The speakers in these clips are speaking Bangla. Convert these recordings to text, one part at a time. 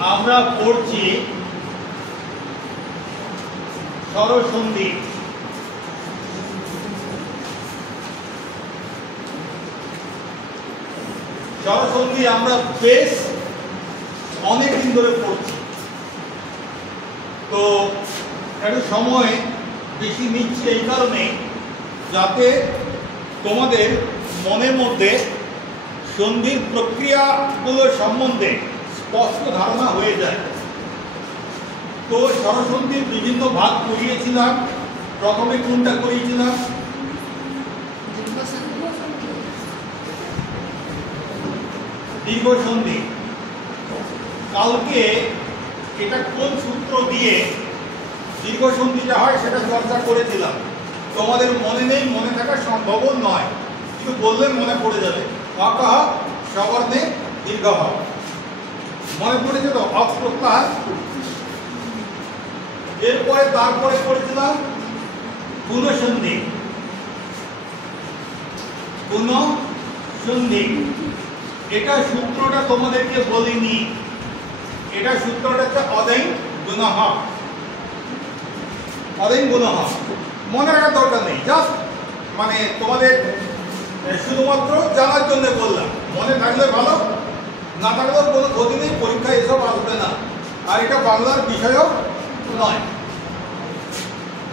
আমরা পড়ছি স্বরসন্ধি। স্বরসন্ধি আমরা বেশ অনেকদিন ধরে পড়ছি, তো একটু সময় বেশি নিচ্ছে এই কারণে যাতে তোমাদের মনের মধ্যে সন্ধির প্রক্রিয়াগুলো সম্বন্ধে স্পষ্ট ধারণা হয়ে যায়। তো স্বরসন্ধির বিভিন্ন ভাগ করিয়েছিলাম। প্রথমে কোনটা করিয়েছিলাম? দীর্ঘসন্ধি। কালকে এটা কোন সূত্র দিয়ে দীর্ঘসন্ধিটা হয় সেটা চর্চা করেছিলাম। তোমাদের মনে নেই, মনে থাকা সম্ভব নয়, কিন্তু বললে মনে পড়ে যাবে। অকাহ সবর্ণে দীর্ঘ হ, মনে পড়েছে তো? অক্ষ প্রত্যাহার। এরপরে তারপরে করেছিলাম গুণসন্ধি। গুণসন্ধি এটা সূত্রটা তোমাদেরকে বলিনি। এটা সূত্রটা হচ্ছে অদেং গুণঃ। অদেং গুণঃ মনে রাখার দরকার নেই, জাস্ট মানে তোমাদের শুধুমাত্র জানার জন্য বললাম। মনে থাকলে ভালো, না থাকলেও কোনো ক্ষতি নেই, পরীক্ষায় এসব আসবে না। আর এটা বাংলার বিষয়ও নয়।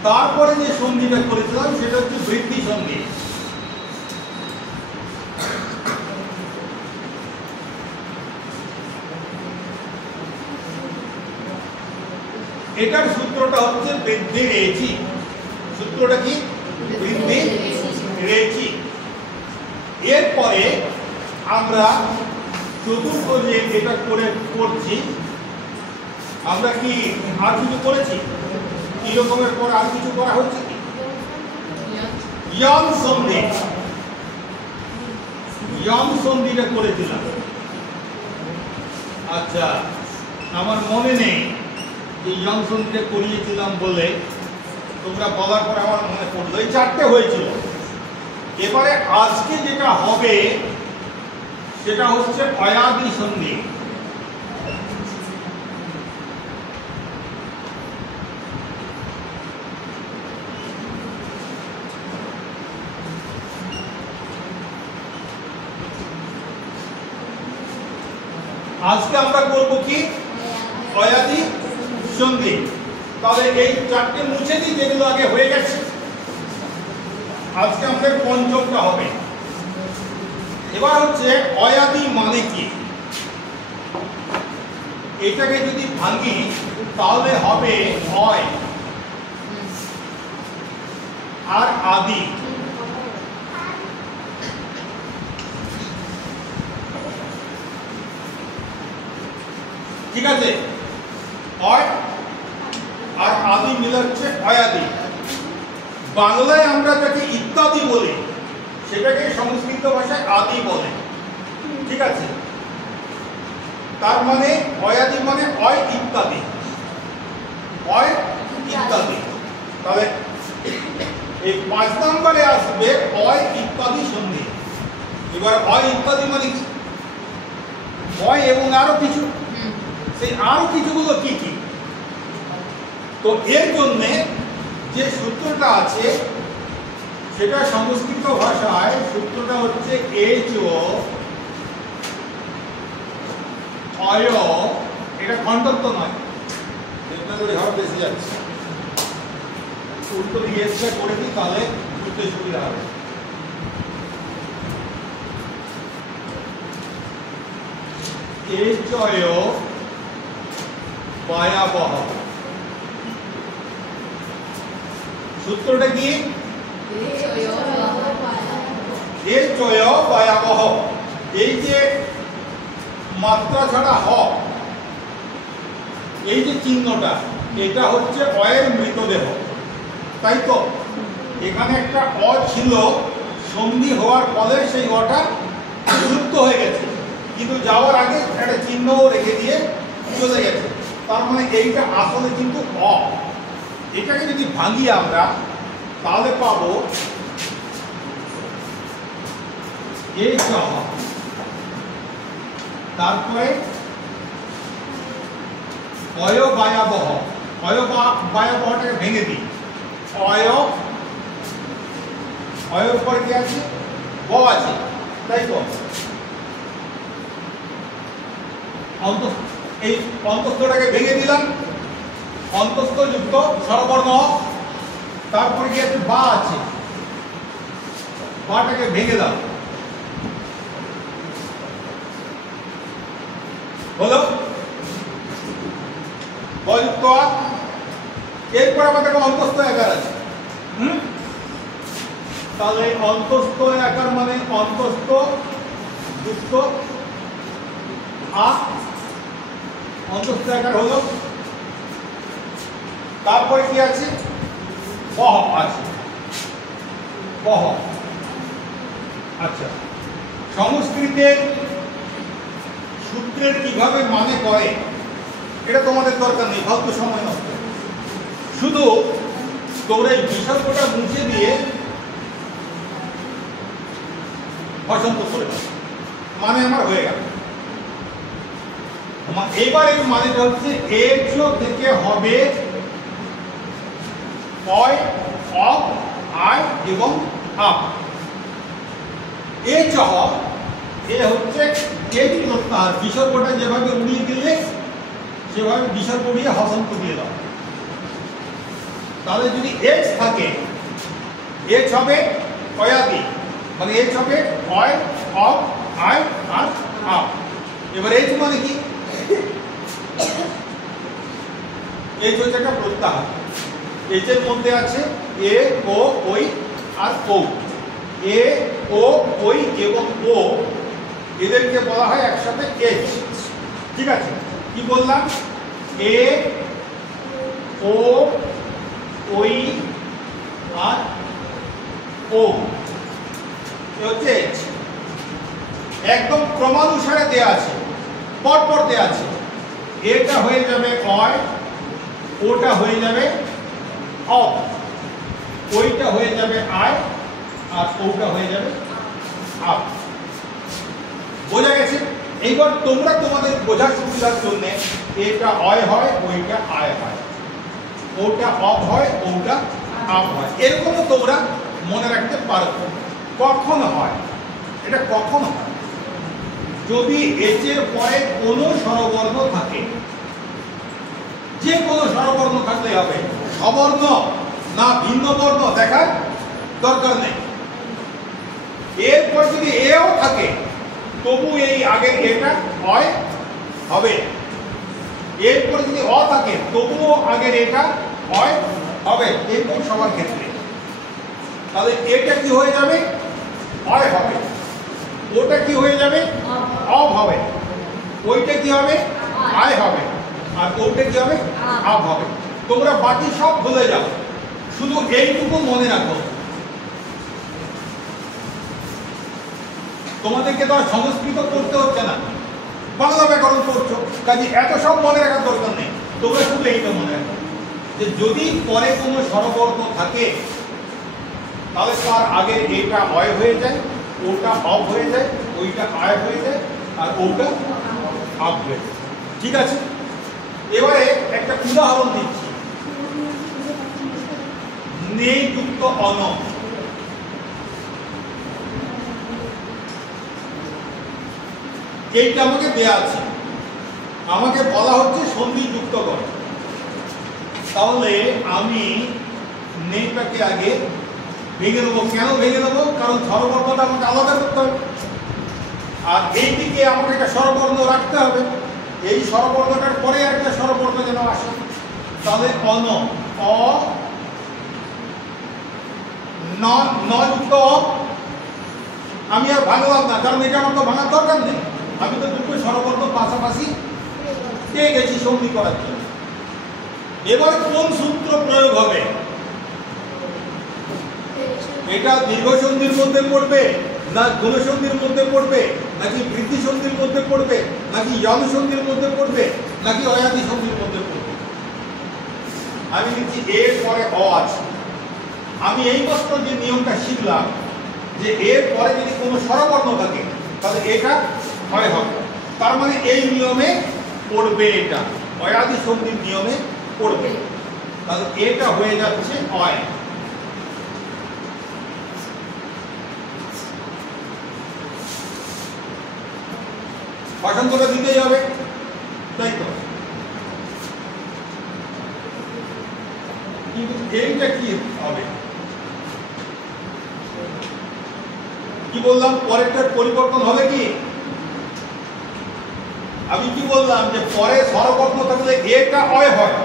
তারপরে যে সন্ধিটা করেছিলাম সেটা হচ্ছে বৃদ্ধি সন্ধি। এটার সূত্রটা হচ্ছে বৃদ্ধি রেচি। সূত্রটা কি? বৃদ্ধি রেচি। এরপরে আমরা চতুর্থ যে এটা করে করছি, আমরা কি আর কিছু করেছি? কি রকমের পর আর কিছু করা হচ্ছে কি? ইয়ং সন্ধি। ইয়ং সন্ধিটা করেছিলাম। আচ্ছা, আমার মনে নেই এই ইয়ং সন্ধিটা করিয়েছিলাম বলে, তোমরা বলার পরে আমার মনে পড়লো। এই চারটে হয়েছিল। এবারে আজকে যেটা হবে সেটা হচ্ছে অয়াদি সন্ধি। আজকে আমরা করব কি? অয়াদি সন্ধি। তাহলে এই চারটে মুছে দিই যেগুলো আগে হয়ে গেছে। আজকে আমাদের পঞ্চমটা হবে। এবার হচ্ছে অয়াদি মানে কি? এটাকে যদি ভাঙি তাহলে হবে অয় আর আদি। ঠিক আছে? অয় আর আদি মিলে হচ্ছে অয়াদি। বাংলায় আমরা যাকে ইত্যাদি বলি সেটাকে সংস্কৃত ভাষায় আদি বলে। ঠিক আছে? তার মানে অয়াদি মানে অয় ইত্যাদি। অয় ইত্যাদি। তাহলে এই 5 নম্বরে আসবে অয় ইত্যাদি সন্ধি। এবার অয় ইত্যাদি মানে কি? অয় এবং আরো কিছু। সেই আরো কিছুগুলো কি কি? তো এর জন্য যে সূত্রটা আছে সেটা সংস্কৃত ভাষায় সূত্রটা হচ্ছে অয়। এটা খণ্ডত্ব নয়, দেবনাগরী হরফ বেশি যাচ্ছে। উল্টো ইয়েসটা করে দিই তাহলে বুঝতে সুবিধা হবে। এচয় ভয়াবহ। সূত্রটা কি? এচয় ভয়াবহ। এই যে মাত্রা ছাড়া হ, এই যে চিহ্নটা, এটা হচ্ছে অয়ের মৃতদেহ, তাই তো? এখানে একটা অ ছিল, সন্ধি হওয়ার ফলে সেই অটা লুপ্ত হয়ে গেছে, কিন্তু যাওয়ার আগে একটা চিহ্নও রেখে দিয়ে চলে গেছে। তার মানে এইটা আসলে কিন্তু অ। এটাকে যদি ভাঙি আমরা তাহলে পাবো এই, তারপরে অয়বায়াবহ, অয়বায়াবহটাকে ভেঙে দিই। অয়, অয়ের পরে কি আছে? ব আছে, তাই তো? এই অন্তস্থটাকে ভেঙে দিলাম, অন্তস্থ যুক্ত স্বরবর্ণ। তারপরে কি আছে? বা আছে, বাটাকে ভেঙে দাও, হলো বযুক্ত আ। এরপর আমাদের অন্তস্থ আকার আছে। তাহলে অন্তস্থ আকার মানে অন্তস্থ যুক্ত আ, অন্তস্থ আকার হলো। তারপরে কি আছে? বহ আছে, বহ। আচ্ছা, সংস্কৃতের সূত্রের কিভাবে মানে করে এটা তোমাদের দরকার নেই, ফালতু সময় নষ্ট। শুধু তোমরা এই বিসর্গটা মুছে দিয়ে বসন্ত করে দাও, মানে আমার হয়ে গেল। এবার এই মানেটা হচ্ছে এচ থেকে হবে অয়, অব, আয় এবং আপ। এচ হ, এ হচ্ছে এচ প্রত্যাহার, বিসর্গটা যেভাবে উড়িয়ে দিলে সেভাবে বিসর্গ উড়িয়ে হসন্ত দিয়ে দাও। তাহলে যদি এচ থাকে, এচ হবে অয়াদি, মানে এচ হবে অয়, অব, আয় আর আপ। এবার এচ মানে কি? এচ হচ্ছে একটা প্রত্যাহার। এচ এর মধ্যে আছে এ, ও, ওই আর ও। এ, ও, ওই এবং ও, এদেরকে বলা হয় একসাথে এচ। ঠিক আছে, কি বললাম? এ, ও, ওই আর ও, এ হচ্ছে এচ। একদম ক্রমানুসারে দেয়া আছে, পরপর দেয়া আছে। এটা হয়ে যাবে অয়, ওটা হয়ে যাবে অব, ওইটা হয়ে যাবে আয় আর ওটা হয়ে যাবে আপ। বোঝা গেছে? এইবার তোমরা তোমাদের বোঝার সুবিধার জন্য এটা অয় হয়, ওইটা আয় হয়, ওটা অব হয়, ওটা আপ হয়, এরকমও তোমরা মনে রাখতে পারো। কখন হয় এটা? কখন হয়? যদি এচ এর পরে কোনো স্বরবর্ণ থাকে, যে কোনো স্বরবর্ণ থাকলে হবে, স্ববর্ণ না ভিন্ন বর্ণ দেখার দরকার নেই। এরপর যদি এও থাকে তবু এই আগের এটা হয় হবে। এরপর যদি অ থাকে তবুও আগের এটা হয় হবে, এরকম সবার ক্ষেত্রে। তাহলে এটা কি হয়ে যাবে? হয় হবে। ওটা কি হয়ে যাবে? অব হবে। ওইটা কি হবে? আয় হবে। আর ওটা কি হবে? আপ হবে। তোমরা বাকি সব ভুলে যাও, শুধু এইটুকু মনে রাখো। তোমাদেরকে তো আর সংস্কৃত পড়তে হচ্ছে না, বাংলা ব্যাকরণ পড়ছো, কাজে এত সব মনে রাখার দরকার নেই। তোমরা শুধু এইটা মনে রাখো যে যদি পরে কোনো স্বরবর্ণ থাকে তাহলে তার আগে এটা অয় হয়ে যায়, ওটা অব হয়ে যায়, ওইটা আয় হয়ে যায় আর ওটা আপ হয়ে যায়। ঠিক আছে, এবারে একটা উদাহরণ দিচ্ছি। নে যুক্ত অন, এইটা আমাকে দেয়া আছে, আমাকে বলা হচ্ছে সন্ধি যুক্ত কর। তাহলে আমি নেটাকে আগে ভেঙে দেবো। কেন ভেঙে দেবো? কারণ স্বরবর্ণটা আমাকে আলাদা করতে হবে, আর এইদিকে আমাকে একটা স্বরবর্ণ রাখতে হবে। এই স্বরবর্ণটার পরে একটা স্বরবর্ণ যেন আসে। তাহলে অন, অ, ন যুক্ত অ আমি আর ভাঙলাম না, কারণ এটা আমার তো ভাঙার দরকার নেই। আমি তো দুটো স্বরবর্ণ পাশাপাশি পেয়ে গেছি সন্ধি করার জন্য। এবার কোন সূত্র প্রয়োগ হবে? এটা দীর্ঘ সন্ধির মধ্যে পড়বে না গুণ সন্ধির মধ্যে পড়বে, নাকি বৃদ্ধি সন্ধির মধ্যে পড়বে, নাকি ইয়ং সন্ধির মধ্যে পড়বে, নাকি অয়াদি সন্ধির মধ্যে পড়বে? আমি লিখছি এর পরে অ আছে। আমি এই মাত্র যে নিয়মটা শিখলাম যে এর পরে যদি কোনো স্বরবর্ণ থাকে তাহলে এটা হয় হবে, তার মানে এই নিয়মে পড়বে এটা। অয়াদি সন্ধির নিয়মে পড়বে। তাহলে এটা হয়ে যাচ্ছে অয়। ভাষান্তরটা দিতেই হবে, তাই তো? কিন্তু এইটা কি হবে? কি বললাম? পরেরটার পরিবর্তন হবে কি? আমি কি বললাম যে পরে স্বরবর্ণ থাকলে এটা অয় হয়।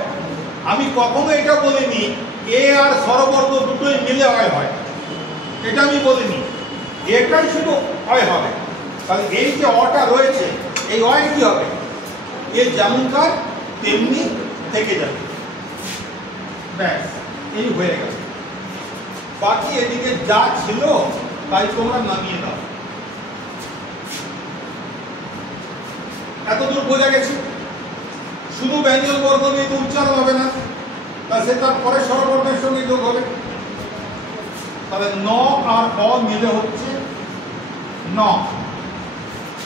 আমি কখনো এটা বলিনি এ আর স্বরবর্ণ দুটোই মিলে অয় হয়, এটা আমি বলিনি। এটাই শুধু অয় হবে। তাহলে এই যে অটা রয়েছে, এই অয় কি হবে? এ যেমনকার তেমনি থেকে যাবে, ব্যাস এই হয়ে গেল। বাকি এদিকে যা ছিল তাই তোমরা নামিয়ে দাও। এতদূর বোঝা গেছে? শুধু ব্যঞ্জন বর্ণ দিয়ে তো উচ্চারণ হবে না, তাহলে তারপরে স্বরবর্ণের সঙ্গে যোগ হবে। তাহলে ন আর অ মিলে হচ্ছে ন,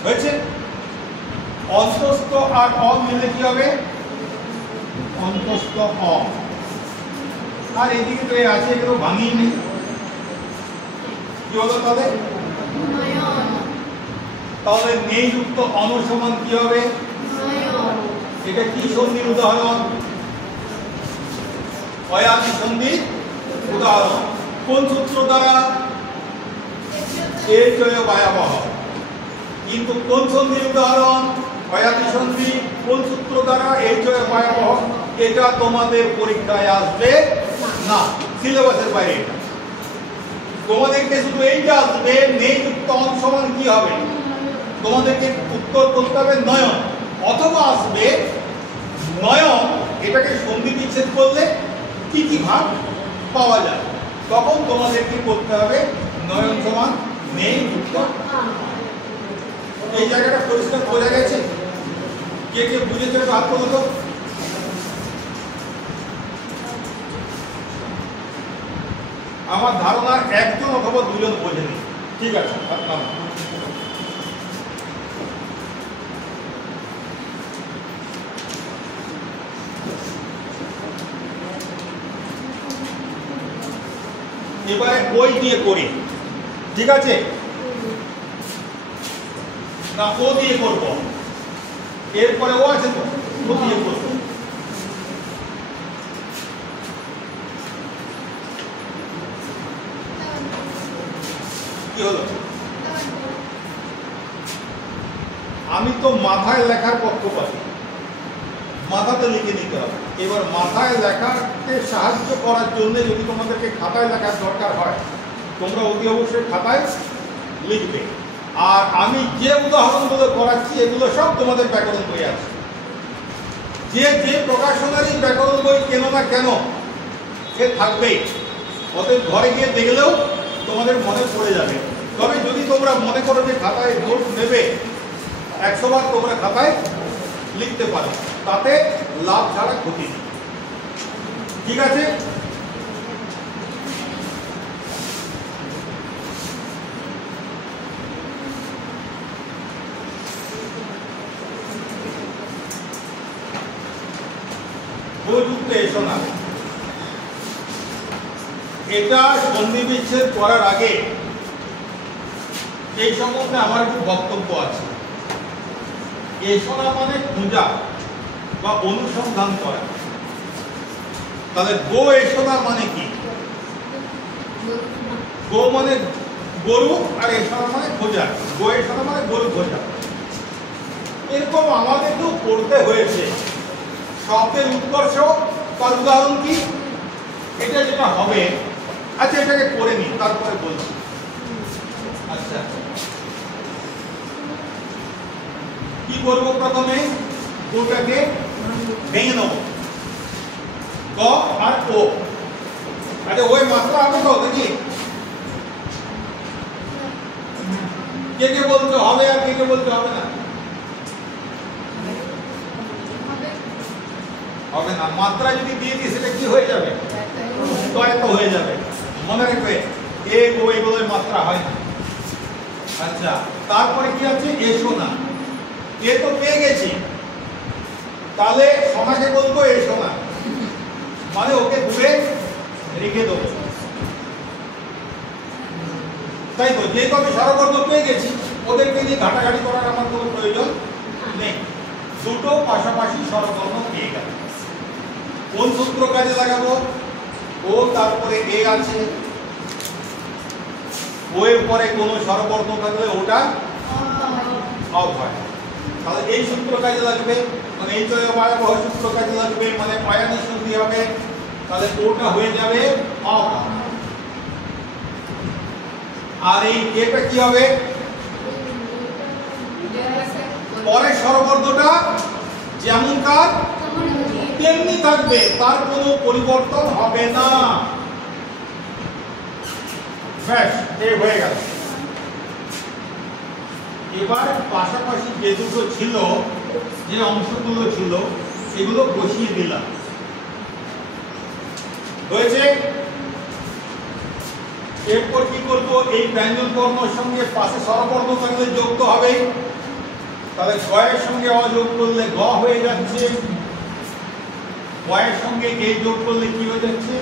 হয়েছে? অন্তস্থ আর অ মিলে কি হবে? অন্তস্থ অ। আর এদিকে তো আছে, এগুলো ভাঙিয়ে নেই। কি হলো তাহলে? তাহলে নেই যুক্ত অনুসমান কি হবে? এটা কি সন্ধির উদাহরণ? অয়াদি সন্ধির উদাহরণ। কোন সূত্র দ্বারা? এচয় বায়াবহ। কিন্তু কোন সন্ধির উদাহরণ? অয়াদি সন্ধি। কোন সূত্র দ্বারা? এচয় বায়াবহ। এটা তোমাদের পরীক্ষায় আসবে না, সিলেবাসের বাইরে। এটা তোমাদেরকে শুধু এইটা আসবে, নেই যুক্ত অনুসমান কি হবে? তোমাদেরকে উত্তর করতে হবে নয়ন, অথবা আসবে নয়ন এটাকে সন্ধি বিচ্ছেদ করলে কি কি ভাগ পাওয়া যায়। তখন তোমাদেরকে করতে হবে নয়ন সমান নেই যুক্ত। এই জায়গাটা পরিষ্কার বোঝা গেছে? কে কে বুঝেছে হাত তোলো তো। আমার ধারণা একজন অথবা দুজন বোঝেনি। ঠিক আছে, এবারে ওই দিয়ে করি। ঠিক আছে না? ও দিয়ে করব, এরপরে ও আছে তো, ও দিয়ে করব। কি হলো? আমি তো মাথায় লেখার পক্ষপাতী, মাথাতে লিখে নিতে হবে। এবার মাথায় লেখাকে সাহায্য করার জন্য যদি তোমাদেরকে খাতায় লেখার দরকার হয়, তোমরা অতি অবশ্যই খাতায় লিখবে। আর আমি যে উদাহরণগুলো করাচ্ছি এগুলো সব তোমাদের ব্যাকরণ বই আছে। যে যে প্রকাশনারই ব্যাকরণ বই কেন না কেন, সে থাকবেই। অতএব ঘরে গিয়ে দেখলেও তোমাদের মনে পড়ে যাবে। তবে যদি তোমরা মনে করো যে খাতায় নোট নেবে, 100 বার তোমরা খাতায় লিখতে পারো, তাতে লাভ ছাড়া ক্ষতি নেই। ঠিক আছে? এসো না, এটা সন্ধি বিচ্ছেদ করার আগে এই সম্বন্ধে আমার একটু বক্তব্য আছে। এসো না মানে খোঁজা বা অনুসন্ধান করা। তাহলে গো এসো না মানে কি? গো মানে গরু, আর এসো না মানে খোঁজা। গো এসো না মানে গরু খোঁজা। এরকম আমাদেরকেও পড়তে হয়েছে। শব্দের উৎকর্ষ তার উদাহরণ কি? এটা যেটা হবে, আচ্ছা এটাকে করে নি, তারপরে বলছি। আচ্ছা কি করবো? প্রথমে গোটাকে ভেঙে নেব, গ আর ও। আচ্ছা ওই মাত্রা হবে তো দেখি কে কে বলতে হবে আর কে কে বলতে হবে না? হবে না। মাত্রা যদি দিয়ে দিই সেটা কি হয়ে যাবে? তয় তো হয়ে যাবে। মনে রাখবে এ গো এগুলো মাত্রা হয় না। আচ্ছা তারপরে কি আছে? এসো না। এ তো পেয়ে গেছি, তাহলে সোনাকে বলবো এই সোনা, মানে ওকে দূরে রেখে দেবো। তাই তো, যে কবে স্বরবর্ণ পেয়ে গেছি ওদেরকে নিয়ে ঘাটাঘাটি করার আমার কোনো প্রয়োজন নেই। দুটো পাশাপাশি স্বরবর্ণ পেয়ে গেল। কোন সূত্র কাজে লাগাবো? ও তারপরে এ আছে, ও এর পরে কোন স্বরবর্ণ থাকলে ওটা অফ হয়। তাহলে এই সূত্র কাজে লাগবে, মানে এই তো ভয়াবহ সূত্র কাজে লাগবে, মানে পয়ানি সন্ধি হবে, তাহলে ওটা হয়ে যাবে অফ। আর এই এটা কি হবে? পরের স্বরবর্ণটা যেমনকার তেমনি থাকবে, তার কোনো পরিবর্তন হবে না। ব্যাস, এই হয়ে গেল। এবার পাশাপাশি যে দুটো ছিল, যে অংশগুলো ছিল সেগুলো বসিয়ে দিলাম। হয়েছে। এরপর কি করব? এই ব্যঞ্জন বর্ণের সঙ্গে পাশে স্বরবর্ণ থাকলে যুক্ত হবে, তাহলে গয়ের সঙ্গে অ যোগ করলে গ হয়ে যাচ্ছে, গয়ের সঙ্গে এ যোগ করলে কি হয়ে যাচ্ছে?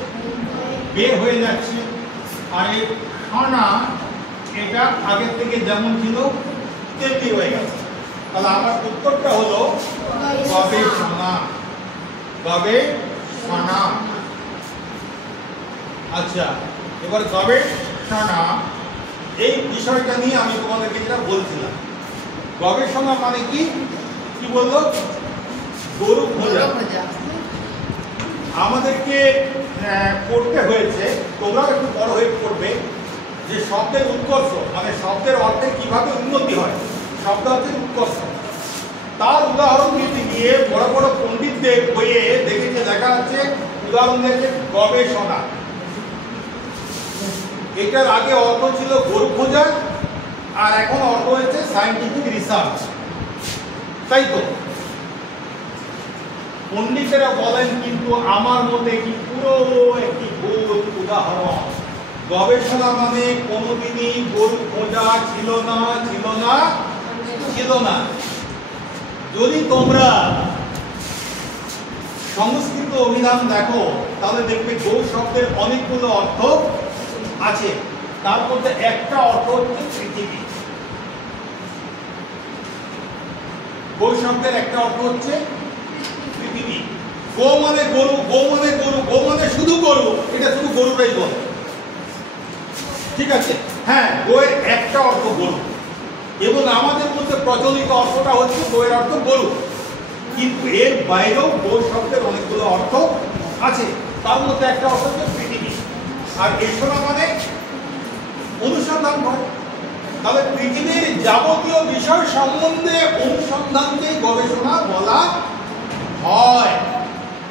বে হয়ে যাচ্ছে। আর এই খানা এটা আগের থেকে যেমন ছিল তেমনি হয়ে গেছে। তাহলে আমার উত্তরটা হলো গবেষণা। গবেষণা। আচ্ছা, এবার গবেষণা এই বিষয়টা নিয়ে আমি তোমাদেরকে যেটা বলছিলাম, গবেষণা মানে কি? কি বললো? গরু খোঁজা। আমাদেরকে পড়তে হয়েছে, তোমরাও একটু বড় হয়ে পড়বে, যে শব্দের উৎকর্ষ, মানে শব্দের অর্থে কিভাবে উন্নতি হয়, শব্দ অর্থের উৎকর্ষ। তার উদাহরণ দিতে গিয়ে বড় বড় পণ্ডিতদের বইয়ে দেখেছে, দেখা যাচ্ছে উদাহরণ দিয়েছে গবেষণা। এটার আগে অর্থ ছিল গরু খোঁজা, আর এখন অর্থ হয়েছে সায়েন্টিফিক রিসার্চ। তাই তো পণ্ডিতেরা বলেন, কিন্তু আমার মতে কি পুরো একটি ভুল উদাহরণ। গবেষণা মানে কোনোদিনই গরু খোঁজা ছিল না, ছিল না, ছিল না। যদি তোমরা সংস্কৃত অভিধান দেখো তাহলে দেখবে গৌ শব্দের অনেকগুলো অর্থ আছে, তার মধ্যে একটা অর্থ হচ্ছে পৃথিবী। গৌ শব্দের একটা অর্থ হচ্ছে পৃথিবী। গো মানে গরু, গো মানে গরু, গো মানে শুধু গরু, এটা শুধু গরুটাই বলে, ঠিক আছে? হ্যাঁ, গোয়ের একটা অর্থ গরু, এবং আমাদের মধ্যে প্রচলিত অর্থটা হচ্ছে গোয়ের অর্থ গরু, কিন্তু এর বাইরেও গো শব্দের অনেকগুলো অর্থ আছে, তার মধ্যে একটা অর্থ হচ্ছে পৃথিবী। আর গবেষণা মানে অনুসন্ধান করে। তাহলে পৃথিবীর যাবতীয় বিষয় সম্বন্ধে অনুসন্ধানকেই গবেষণা বলা হয়।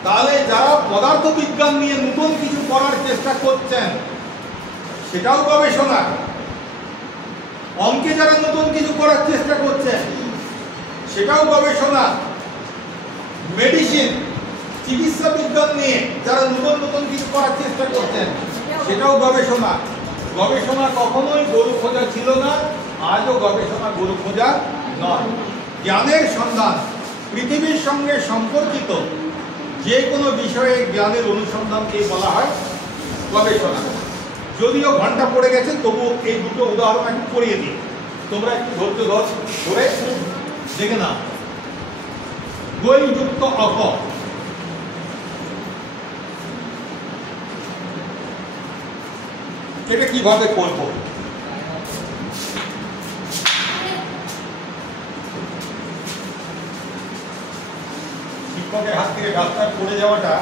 তাহলে যারা পদার্থ বিজ্ঞান নিয়ে নতুন কিছু করার চেষ্টা করছেন সেটাও গবেষণা। অঙ্কে যারা নতুন কিছু করার চেষ্টা করছেন সেটাও গবেষণা। মেডিসিন, চিকিৎসা বিজ্ঞান নিয়ে যারা নতুন নতুন কিছু করার চেষ্টা করছেন সেটাও গবেষণা। গবেষণা কখনোই গরু খোঁজা ছিল না, আজও গবেষণা গরু খোঁজা নয়। জ্ঞানের সন্ধান, পৃথিবীর সঙ্গে সম্পর্কিত যে কোনো বিষয়ে জ্ঞানের অনুসন্ধানকে বলা হয় গবেষণা। যদিও ঘন্টা পড়ে গেছে, তবু এই দুটো উদাহরণ একটু পড়িয়ে দিই, তোমরা একটু ধৈর্য ধরে দেখে নাও। গৈযুক্ত অক, এটা কিভাবে করব? শিক্ষকের হাত থেকে ডাক্তার পড়ে যাওয়াটা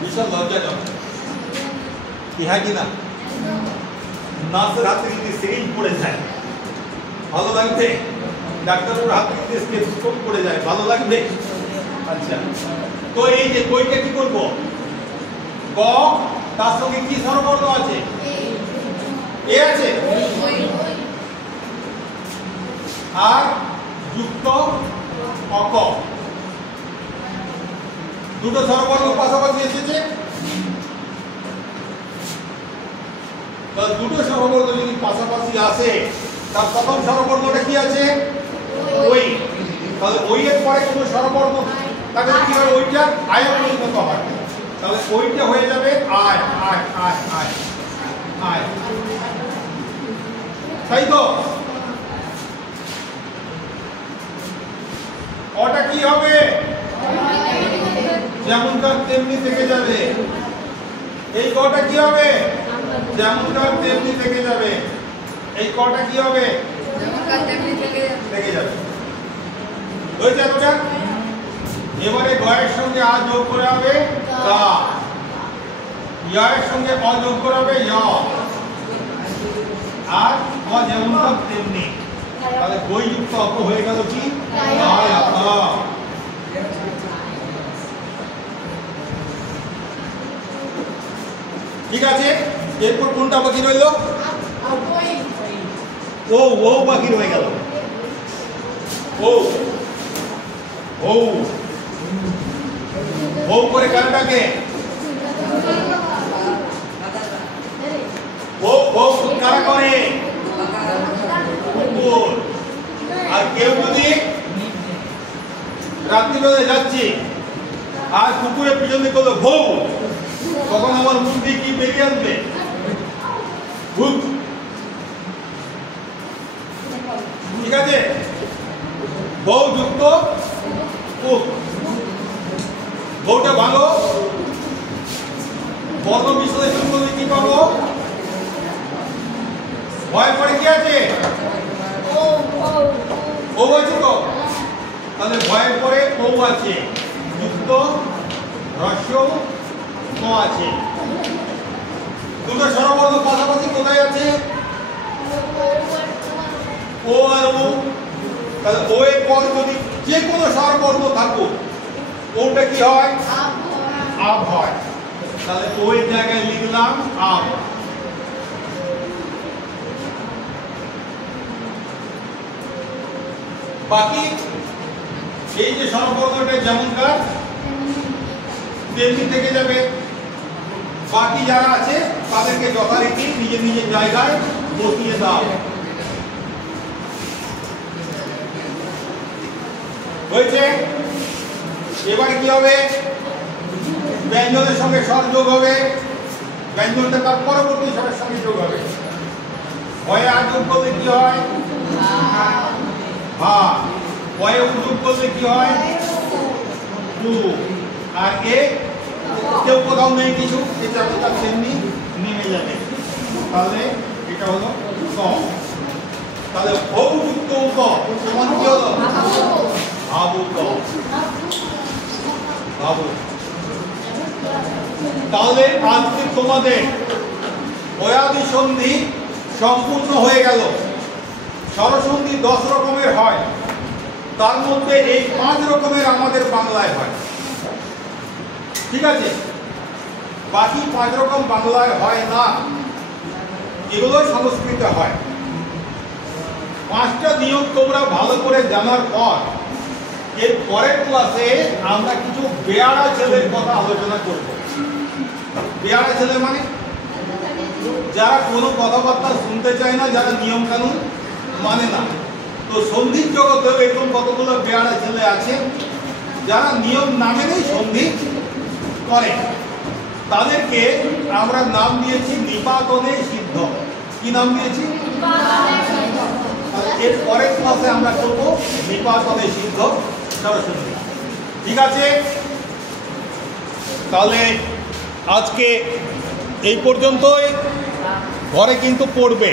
বিশাল লজ্জাজনক, কি হয় কিনা? নার্সের হাত থেকে যদি সিরিঞ্জ পড়ে যায় ভালো লাগবে? ডাক্তারের হাত থেকে স্টেথোস্কোপ পড়ে যায় ভালো লাগবে? আচ্ছা, তো এই যে কইটা কি করব? ক, তার সঙ্গে কি স্বরবর্ণ আছে? এ আছে, আর যুক্ত অক, দুটো স্বরবর্ণ পাশাপাশি এসেছে। দুটো স্বরবর্ণ যদি পাশাপাশি আসে, তার প্রথম স্বরবর্ণটা কি আছে? ওই। তাহলে ওই এর পরে কোনো স্বরবর্ণ তাহলে কি হয় ওইটা আয় পরিণত হয়, তাহলে ওইটা হয়ে যাবে আয় আয় আয় আয় আয়, তাই তো? ওটা কি হবে? যেমনকার তেমনি থেকে যাবে। এই কটা কি হবে? যেমনকার তেমনি থেকে যাবে। এই কটা কি হবে? যেমনকার তেমনি থেকে যাবে। হয়েছে এতটা? এবারে গয়ের সঙ্গে আ যোগ করে হবে গা, ইয়ের সঙ্গে অ যোগ করে হবে য়, আর অ যেমনকার তেমনি, তাহলে বই যুক্ত অত হয়ে গেল কি? ঠিক আছে, এরপর কোনটা বাকি রইল? ও ও বাকি রয়ে গেল। ও ও ও করে কারটাকে ও ও কারা করে? কুকুর। আর কেউ যদি রাত্রিবেলায় যাচ্ছি আর কুকুরের পিছনে করলো ভৌ, তখন আমার মুখ দিয়ে কি বেরিয়ে আসবে? ভূত। ঠিক আছে, বউ যুক্ত উক, বউটা ভালো বর্ণ বিশ্লেষণ করলে কি পাবো? ভয় পরে কি আছে? ও আছে তো, তাহলে ভয়ের পরে ও আছে, যুক্ত হ্রস্ব ক আছে। দুটো স্বরবর্ণ পাশাপাশি কোথায় আছে? ও আর ও। তাহলে ও এর পর যদি যে কোনো স্বরবর্ণ থাকুক, ওটা কি হয়? আব হয়। তাহলে ও এর জায়গায় লিখলাম আব। বাকি এই যে স্বরবর্ণটা যেমনকার তেমনি থেকে যাবে। বাকি যারা আছে তাদেরকে যথারীতি নিজের নিজের জায়গায় বসিয়ে দাও। হয়েছে? এবার কি হবে? ব্যঞ্জনের সঙ্গে স্বর যোগ হবে, ব্যঞ্জনটা তার পরবর্তী স্বরের সঙ্গে যোগ হবে। ভয়ে আ যোগ করলে কি হয়? হ্যাঁ। ভয়ে উ যোগ করলে কি হয়? উ। আর এ কেউ কোথাও নেই কিছু, এটা কোথাও তেমনি নেমে যাবে। তাহলে এটা হলো ক। তাহলে ভৌ যুক্ত ক সমান কি হলো? ভাবু ক। ভাবু। তাহলে আজকে তোমাদের অয়াদি সন্ধি সম্পূর্ণ হয়ে গেল। স্বরসন্ধি 10 রকমের হয়, তার মধ্যে এই 5 রকমের আমাদের বাংলায় হয়। ঠিক আছে, বাকি 5 রকম বাংলায় হয় না, এগুলো সংস্কৃতে হয়। 5টা নিয়ম তোমরা ভালো করে জানার পর এর পরের ক্লাসে আমরা কিছু বেয়াড়া ছেলের কথা আলোচনা করব। বেয়াড়া ছেলে মানে যারা কোনো কথাবার্তা শুনতে চায় না, যারা নিয়ম কানুন মানে না। তো সন্ধির জগতেও এরকম কতগুলো বেয়াড়া ছেলে আছে যারা নিয়ম না মেনেই সন্ধি করে। তাদেরকে আমরা নাম দিয়েছি নিপাতনে সিদ্ধ। কি নাম দিয়েছি? এর পরের ক্লাসে আমরা করবো নিপাতনে সিদ্ধ স্বরসন্ধি। ঠিক আছে, তাহলে আজকে এই পর্যন্তই। ঘরে কিন্তু পড়বে।